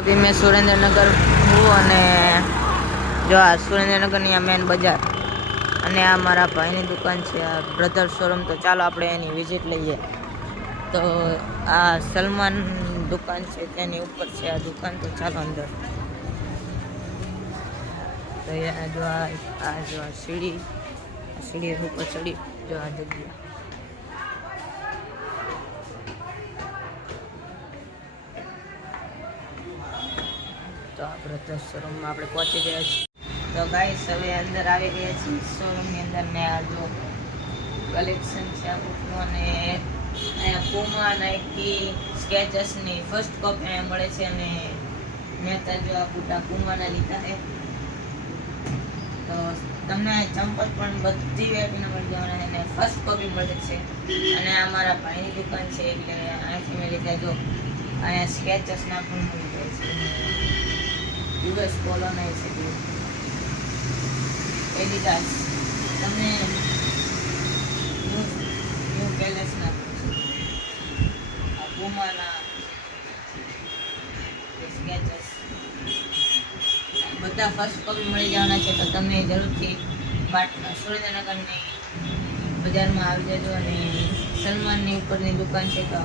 अभी मैं सुरेंद्रनगर हूँ અને જો આ સુરેન્દ્રનગરની આ મેન બજાર અને આ મારા ભાઈની દુકાન છે, આ બ્રધર શોરૂમ. તો ચાલો આપણે એની વિઝિટ લઈએ. તો આ સલમાન દુકાન છે, તેની ઉપર છે આ દુકાન. તો ચાલો અંદર. તો જો આ સીડી ઉપર ચડી જો આ જગ્યા. તો આ બ્રધર શોરૂમમાં આપણે પહોંચી ગયા છીએ. તો ગાઈસ હવે અંદર આવી ગયા છીએ શોરૂમની અંદર. ને આ જો કલેક્શન છે આ બુકનું. અને અહીંયા પૂમા, નાઇકી, સ્કેચર્સની ફર્સ્ટ કોપી અહીંયા મળે છે. અને મેં ત્યાં જો આ બુટા પૂમાના લીધા છે. તો તમને ચંપલ પણ બધી વેરાયટીના મળી જવાના છે અને ફર્સ્ટ કોપી મળે છે. અને આ મારા ભાઈની દુકાન છે એટલે અહીંયાથી મેં લીધા. જો અહીંયા સ્કેચર્સના પણ મળી જાય છે. યુએસ પોલો નહીં છે એડિડાસ. તમને ન્યૂ બેલેન્સના આ પૂમાના સ્કેચર્સ બધા ફર્સ્ટ કોપી મળી જવાના છે. તો તમે જરૂરથી સુરેન્દ્રનગરની બજારમાં આવી જજો. અને સલમાનની ઉપરની દુકાન છે તો